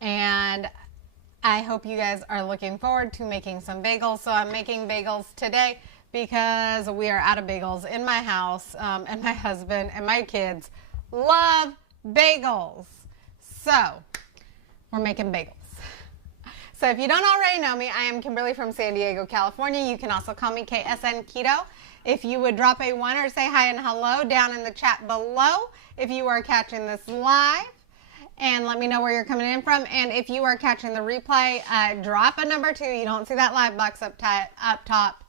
and I hope you guys are looking forward to making some bagels. So I'm making bagels today because we are out of bagels in my house, and my husband and my kids love bagels. So we're making bagels. So if you don't already know me, I am Kimberly from San Diego, California. You can also call me KSN Keto. If you would drop a one or say hi and hello down in the chat below if you are catching this live, and let me know where you're coming in from. And if you are catching the replay, drop a number 2. You don't see that live box up top.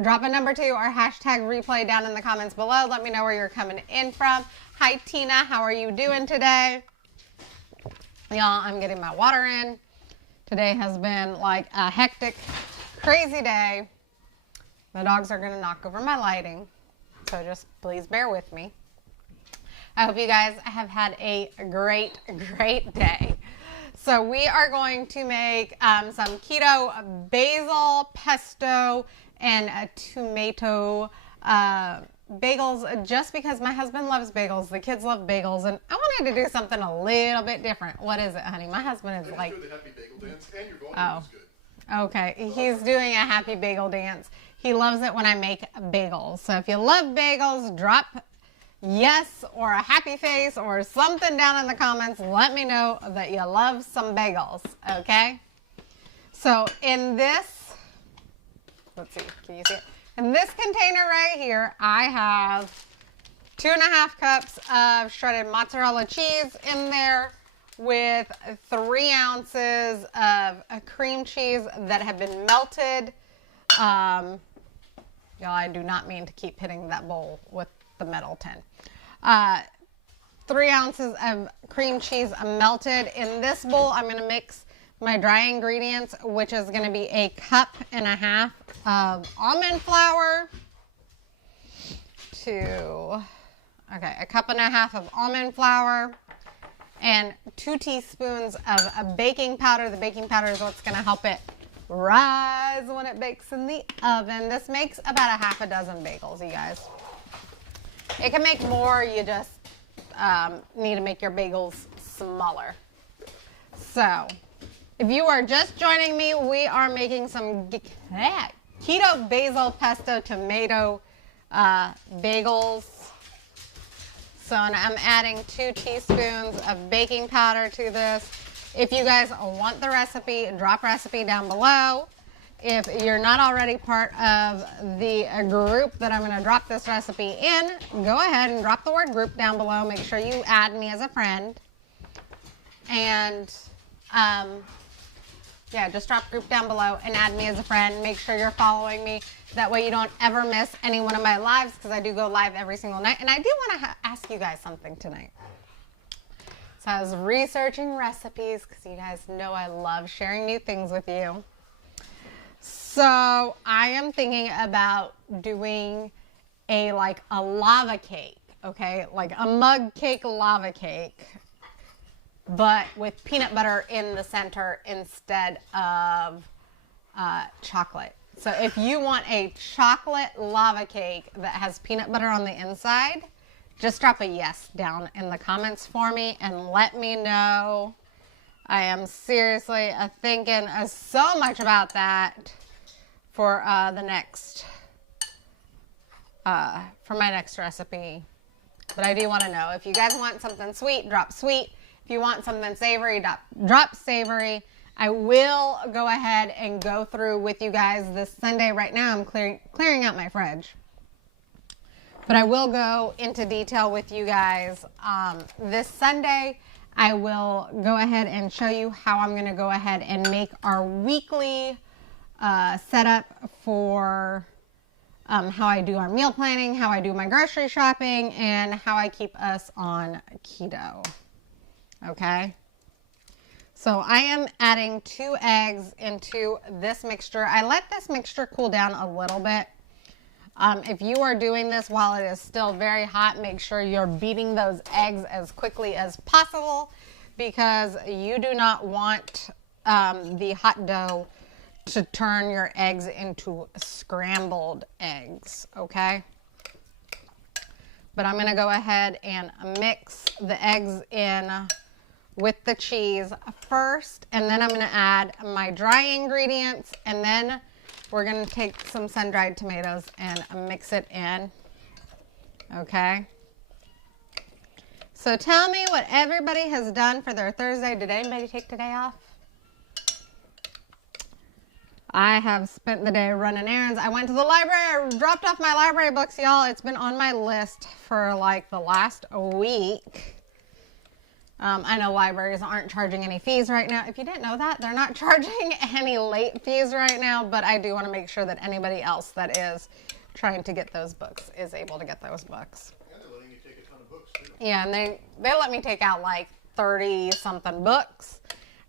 Drop a number 2 or hashtag replay down in the comments below. Let me know where you're coming in from. Hi Tina, how are you doing today? Y'all, I'm getting my water in. Today has been like a hectic, crazy day. The dogs are going to knock over my lighting, so just please bear with me. I hope you guys have had a great day. So we are going to make some keto basil, pesto, and tomato bagels, just because my husband loves bagels, the kids love bagels, and I wanted to do something a little bit different. What is it, honey? My husband is like... the happy bagel dance, and your volume is good. Okay, he's doing a happy bagel dance. He loves it when I make bagels. So if you love bagels, drop yes or a happy face or something down in the comments. Let me know that you love some bagels, okay? So in this, let's see, can you see it? In this container right here, I have 2.5 cups of shredded mozzarella cheese in there with 3 ounces of cream cheese that have been melted. Y'all, I do not mean to keep hitting that bowl with the metal tin. 3 ounces of cream cheese melted. In this bowl, I'm going to mix my dry ingredients, which is going to be 1.5 cups of almond flour to, okay, 1.5 cups of almond flour and 2 teaspoons of baking powder. The baking powder is what's going to help it rise when it bakes in the oven. This makes about 6 bagels, you guys. It can make more, you just need to make your bagels smaller. So, if you are just joining me, we are making some keto basil pesto tomato bagels. So I'm adding 2 teaspoons of baking powder to this. If you guys want the recipe, drop recipe down below. If you're not already part of the group that I'm going to drop this recipe in, go ahead and drop the word group down below. Make sure you add me as a friend. And yeah, just drop group down below and add me as a friend. Make sure you're following me. That way you don't ever miss any one of my lives, because I do go live every single night. And I do want to ask you guys something tonight. So I was researching recipes, because you guys know I love sharing new things with you. So I am thinking about doing a lava cake, okay? Like a mug cake lava cake, but with peanut butter in the center instead of chocolate. So if you want a chocolate lava cake that has peanut butter on the inside, just drop a yes down in the comments for me and let me know. I am seriously thinking so much about that for for my next recipe. But I do want to know, if you guys want something sweet, drop sweet. If you want something savory, drop savory. I will go ahead and go through with you guys this Sunday. Right now I'm clearing out my fridge. But I will go into detail with you guys this Sunday. I will go ahead and show you how I'm going to go ahead and make our weekly setup for how I do our meal planning, how I do my grocery shopping, and how I keep us on keto. Okay? So I am adding 2 eggs into this mixture. I let this mixture cool down a little bit. If you are doing this while it is still very hot, make sure you're beating those eggs as quickly as possible, because you do not want the hot dough to turn your eggs into scrambled eggs, okay? But I'm going to go ahead and mix the eggs in with the cheese first, and then I'm going to add my dry ingredients, and then we're going to take some sun-dried tomatoes and mix it in. Okay? So tell me what everybody has done for their Thursday. Did anybody take today off? I have spent the day running errands. I went to the library. I dropped off my library books, y'all. It's been on my list for like the last week. I know libraries aren't charging any fees right now. If you didn't know that, they're not charging any late fees right now, but I do want to make sure that anybody else that is trying to get those books is able to get those books. Yeah, they're letting you take a ton of books too. Yeah, and they let me take out like 30-something books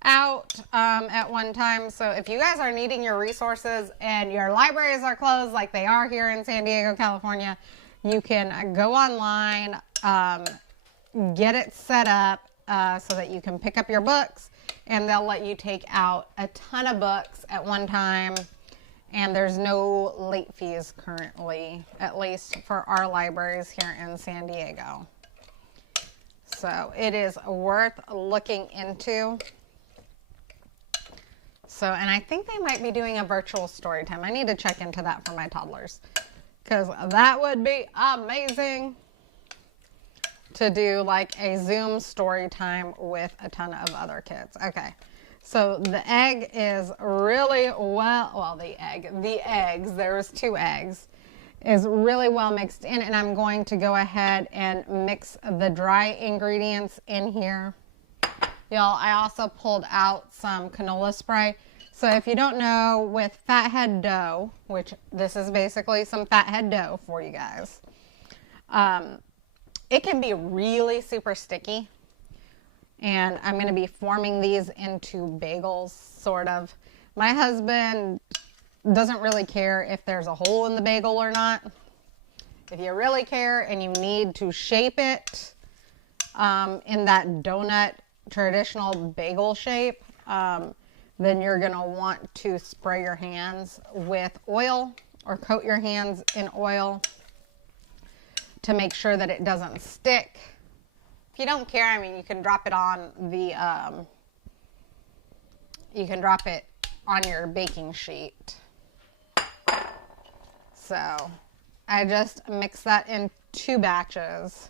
out at one time. So if you guys are needing your resources and your libraries are closed like they are here in San Diego, California, you can go online, get it set up so that you can pick up your books, and they'll let you take out a ton of books at one time, and there's no late fees currently, at least for our libraries here in San Diego. So it is worth looking into. So, and I think they might be doing a virtual story time. I need to check into that for my toddlers, because that would be amazing to do like a Zoom story time with a ton of other kids. Okay, so the egg is really the eggs, there's 2 eggs, is really well mixed in, and I'm going to go ahead and mix the dry ingredients in here. Y'all, I also pulled out some canola spray. So if you don't know, with fathead dough, which this is basically some fathead dough for you guys, it can be really super sticky. And I'm going to be forming these into bagels, sort of. My husband doesn't really care if there's a hole in the bagel or not. If you really care and you need to shape it in that donut traditional bagel shape, then you're going to want to spray your hands with oil or coat your hands in oil to make sure that it doesn't stick. If you don't care, I mean, you can drop it on the, you can drop it on your baking sheet. So I just mix that in 2 batches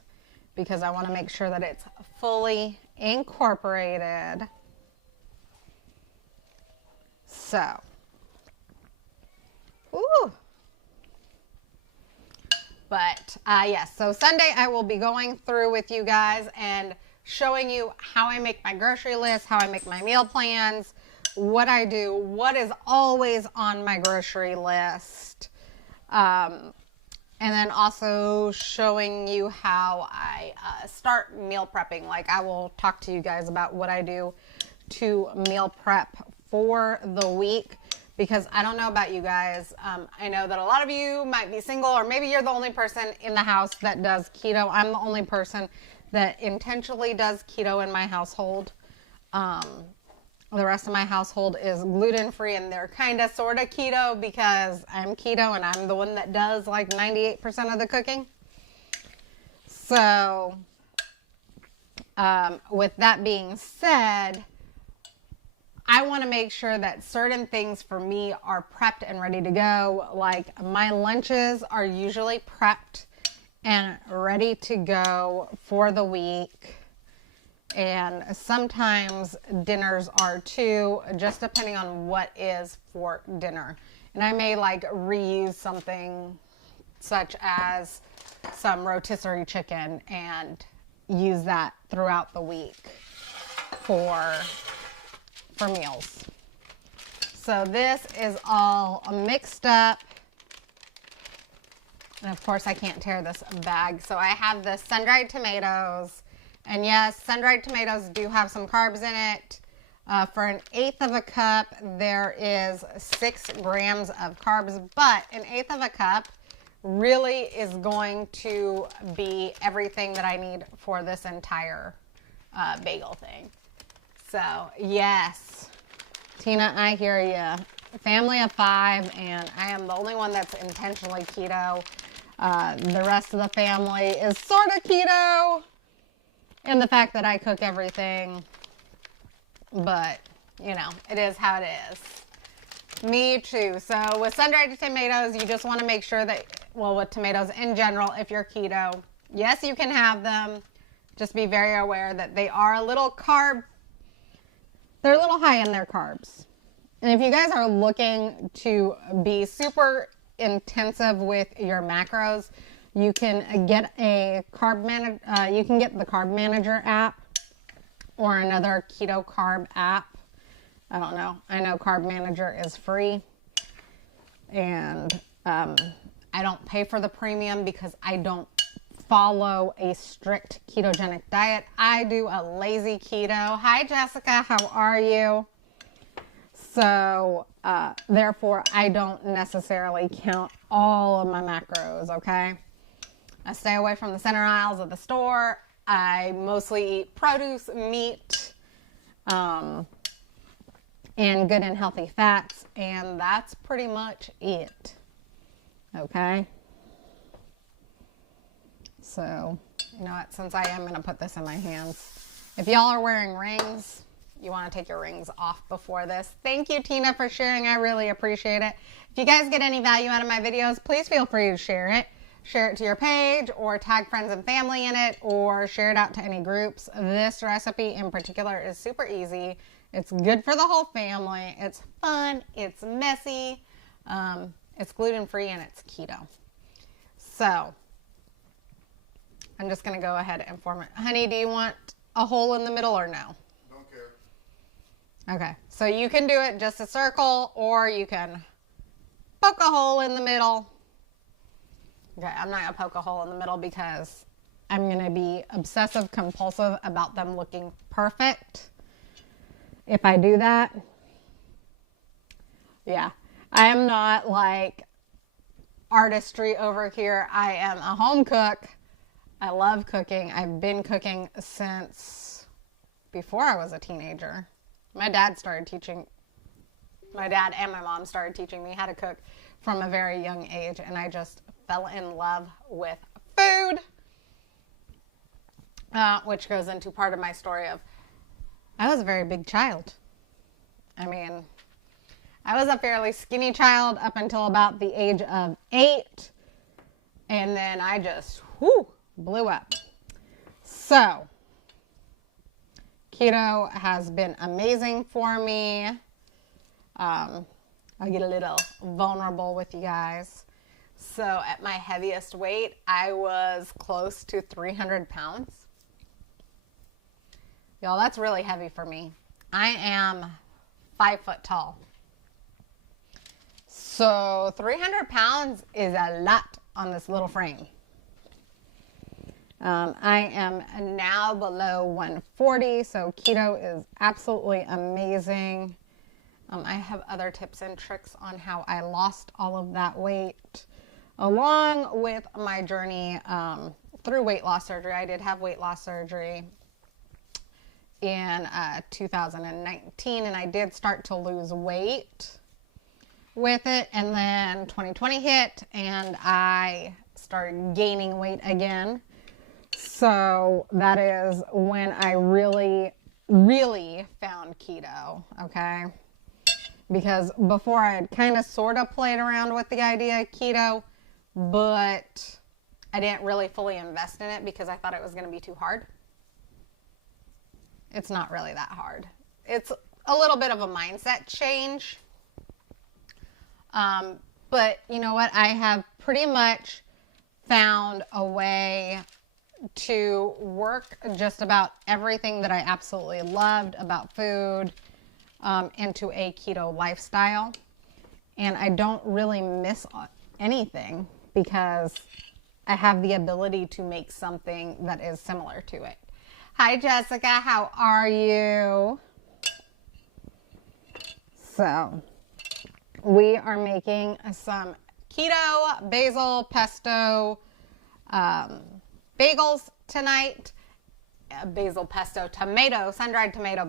because I want to make sure that it's fully incorporated. So, ooh. But yes, so Sunday I will be going through with you guys and showing you how I make my grocery list, how I make my meal plans, what I do, what is always on my grocery list. And then also showing you how I start meal prepping. Like, I will talk to you guys about what I do to meal prep for the week, because I don't know about you guys. I know that a lot of you might be single, or maybe you're the only person in the house that does keto. I'm the only person that intentionally does keto in my household. The rest of my household is gluten-free, and they're kind of sort of keto because I'm keto and I'm the one that does like 98% of the cooking. So with that being said, I want to make sure that certain things for me are prepped and ready to go. Like, my lunches are usually prepped and ready to go for the week. And sometimes dinners are too, just depending on what is for dinner. And I may like reuse something such as some rotisserie chicken and use that throughout the week for meals. So this is all mixed up. And of course I can't tear this bag. So I have the sun-dried tomatoes. And yes, sun-dried tomatoes do have some carbs in it. For 1/8 of a cup, there is 6 grams of carbs, but 1/8 of a cup really is going to be everything that I need for this entire bagel thing. So yes, Tina, I hear you. Family of 5, and I am the only one that's intentionally keto. The rest of the family is sort of keto. And the fact that I cook everything but you know, it is how it is. Me too. So with sun-dried tomatoes, you just want to make sure that, well, with tomatoes in general, if you're keto, yes, you can have them. Just be very aware that they are a little they're a little high in their carbs. And if you guys are looking to be super intensive with your macros, you can get the Carb Manager app or another keto carb app. I don't know. I know Carb Manager is free, and I don't pay for the premium because I don't follow a strict ketogenic diet. I do a lazy keto. Hi, Jessica. How are you? So, therefore, I don't necessarily count all of my macros, okay? I stay away from the center aisles of the store. I mostly eat produce, meat, and good and healthy fats, and that's pretty much it, okay? So, you know what, since I am going to put this in my hands, if y'all are wearing rings, you want to take your rings off before this. Thank you, Tina, for sharing. I really appreciate it. If you guys get any value out of my videos, please feel free to share it. Share it to your page or tag friends and family in it or share it out to any groups. This recipe in particular is super easy. It's good for the whole family. It's fun. It's messy. It's gluten-free and it's keto. So I'm just going to go ahead and form it. Honey, do you want a hole in the middle or no? Don't care. Okay, so you can do it just a circle or you can poke a hole in the middle. Okay, I'm not going to poke a hole in the middle because I'm going to be obsessive compulsive about them looking perfect. If I do that, yeah, I am not like artistry over here. I am a home cook. I love cooking. I've been cooking since before I was a teenager. My dad and my mom started teaching me how to cook from a very young age, and I just fell in love with food, which goes into part of my story of I was a very big child. I mean, I was a fairly skinny child up until about the age of 8, and then I just blew up. So keto has been amazing for me. I'll get a little vulnerable with you guys. So at my heaviest weight, I was close to 300 pounds. Y'all, that's really heavy for me. I am 5 foot tall. So 300 pounds is a lot on this little frame. I am now below 140, so keto is absolutely amazing. I have other tips and tricks on how I lost all of that weight, along with my journey through weight loss surgery. I did have weight loss surgery in 2019, and I did start to lose weight with it, and then 2020 hit, and I started gaining weight again. So that is when I really, really found keto, okay? Because before I had kind of sort of played around with the idea of keto, but I didn't really fully invest in it because I thought it was going to be too hard. It's not really that hard. It's a little bit of a mindset change. But you know what? I have pretty much found a way to work just about everything that I absolutely loved about food into a keto lifestyle. And I don't really miss anything because I have the ability to make something that is similar to it. Hi, Jessica. How are you? So we are making some keto basil pesto bagels tonight. Basil pesto tomato, sun-dried tomato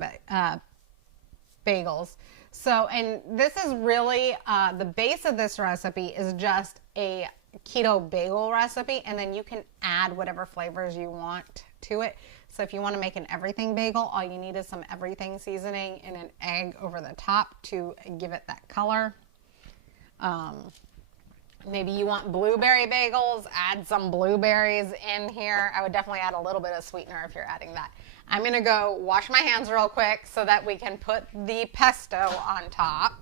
bagels. So, and this is really, the base of this recipe is just a keto bagel recipe, and then you can add whatever flavors you want to it. So if you want to make an everything bagel, all you need is some everything seasoning and an egg over the top to give it that color. Maybe you want blueberry bagels, add some blueberries in here. I would definitely add a little bit of sweetener if you're adding that. I'm going to go wash my hands real quick so that we can put the pesto on top.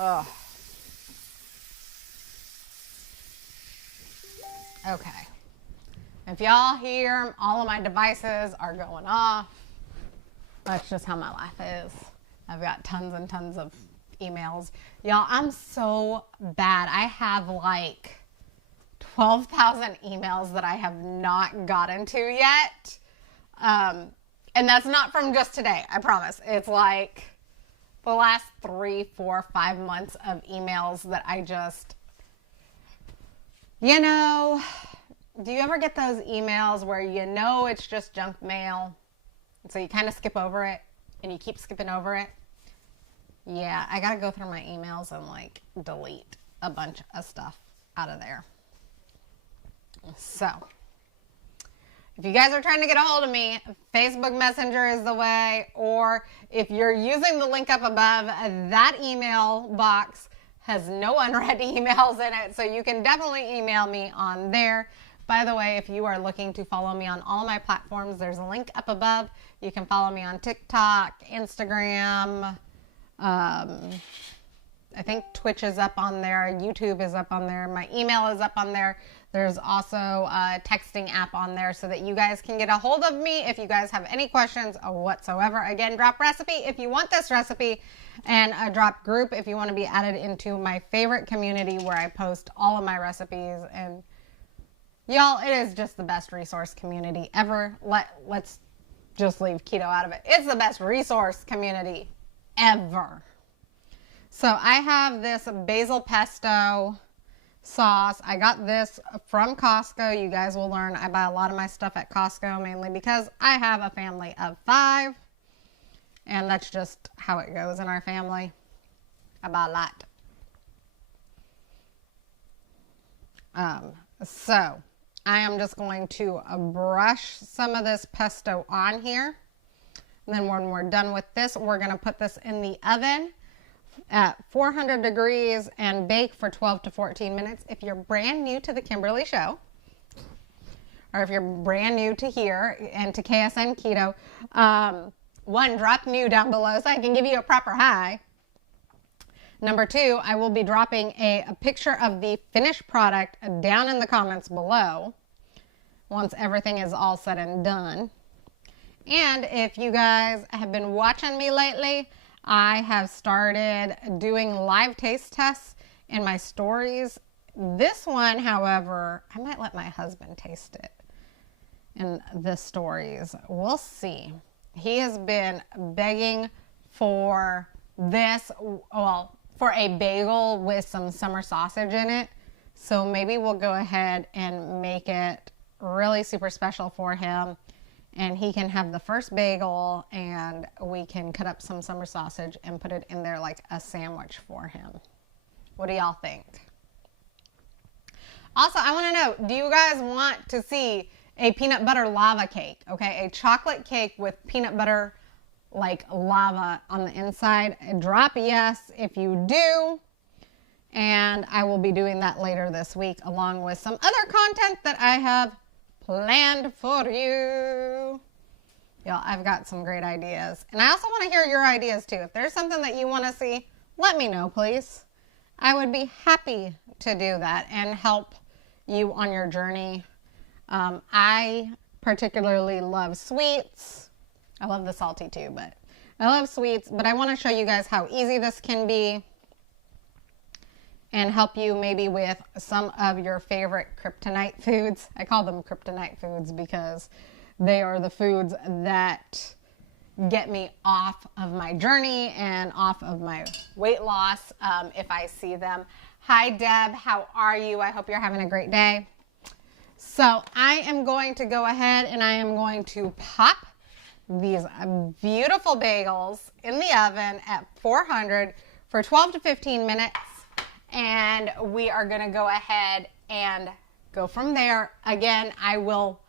Oh. Okay. If y'all hear all of my devices are going off, that's just how my life is. I've got tons and tons of emails. Y'all, I'm so bad. I have like 12,000 emails that I have not gotten to yet. And that's not from just today, I promise. It's like the last 3, 4, 5 months of emails that I just, you know, do you ever get those emails where you know it's just junk mail? And so you kind of skip over it and you keep skipping over it? Yeah, I got to go through my emails and like delete a bunch of stuff out of there. So if you guys are trying to get a hold of me, Facebook Messenger is the way, or if you're using the link up above, that email box has no unread emails in it, so you can definitely email me on there. By the way, if you are looking to follow me on all my platforms, there's a link up above. You can follow me on TikTok, Instagram, I think Twitch is up on there, YouTube is up on there, my email is up on there. There's also a texting app on there so that you guys can get a hold of me if you guys have any questions whatsoever. Again, drop recipe if you want this recipe, and a drop group if you want to be added into my favorite community where I post all of my recipes. And y'all, it is just the best resource community ever. Let's just leave keto out of it. It's the best resource community ever. So I have this basil pesto sauce. I got this from Costco. You guys will learn I buy a lot of my stuff at Costco, mainly because I have a family of 5, and that's just how it goes in our family. I buy a lot. So I am just going to brush some of this pesto on here. And then when we're done with this, we're going to put this in the oven at 400 degrees and bake for 12 to 14 minutes. If you're brand new to the Kimberly Show, or if you're brand new to here and to KSN Keto, one, drop new down below so I can give you a proper hi. Number 2, I will be dropping a picture of the finished product down in the comments below once everything is all said and done. And if you guys have been watching me lately, I have started doing live taste tests in my stories. This one, however, I might let my husband taste it in the stories. We'll see. He has been begging for this, well, for a bagel with some summer sausage in it. So maybe we'll go ahead and make it really super special for him. And he can have the first bagel, and we can cut up some summer sausage and put it in there like a sandwich for him. What do y'all think? Also, I want to know, do you guys want to see a peanut butter lava cake? Okay, a chocolate cake with peanut butter like lava on the inside. Drop yes if you do. And I will be doing that later this week along with some other content that I have planned for you. Y'all, I've got some great ideas. And I also want to hear your ideas too. If there's something that you want to see, let me know, please. I would be happy to do that and help you on your journey. I particularly love sweets. I love the salty too, but I love sweets. But I want to show you guys how easy this can be and help you maybe with some of your favorite kryptonite foods. I call them kryptonite foods because they are the foods that get me off of my journey and off of my weight loss if I see them. Hi, Deb. How are you? I hope you're having a great day. So I am going to go ahead and I am going to pop these beautiful bagels in the oven at 400 for 12 to 15 minutes. And we are going to go ahead and go from there. Again, I will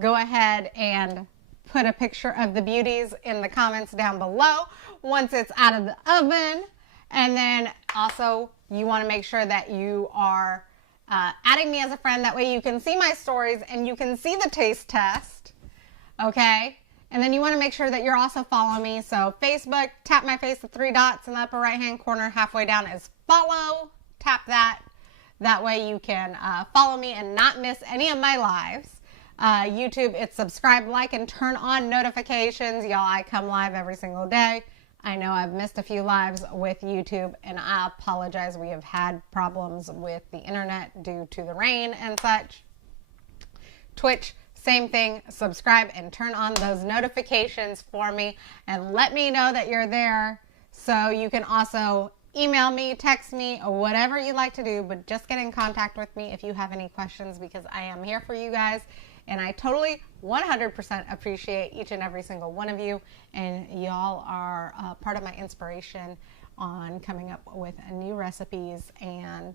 go ahead and put a picture of the beauties in the comments down below once it's out of the oven. And then also you want to make sure that you are adding me as a friend. That way you can see my stories and you can see the taste test. Okay? And then you want to make sure that you're also following me. So Facebook, tap my face, the 3 dots in the upper right hand corner halfway down is follow. Tap that. That way you can follow me and not miss any of my lives. YouTube, it's subscribe, like, and turn on notifications. Y'all, I come live every single day. I know I've missed a few lives with YouTube, and I apologize. We have had problems with the internet due to the rain and such. Twitch, same thing. Subscribe and turn on those notifications for me and let me know that you're there. So you can also email me, text me, or whatever you like to do, but just get in contact with me if you have any questions, because I am here for you guys. And I totally 100% appreciate each and every single one of you. And y'all are part of my inspiration on coming up with new recipes and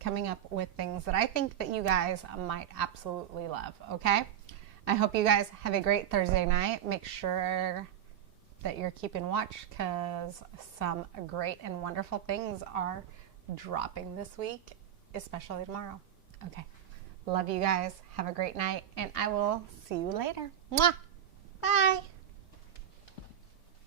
coming up with things that I think that you guys might absolutely love. Okay? I hope you guys have a great Thursday night. Make sure that you're keeping watch, because some great and wonderful things are dropping this week, especially tomorrow. Okay. Love you guys. Have a great night, and I will see you later. Mwah! Bye.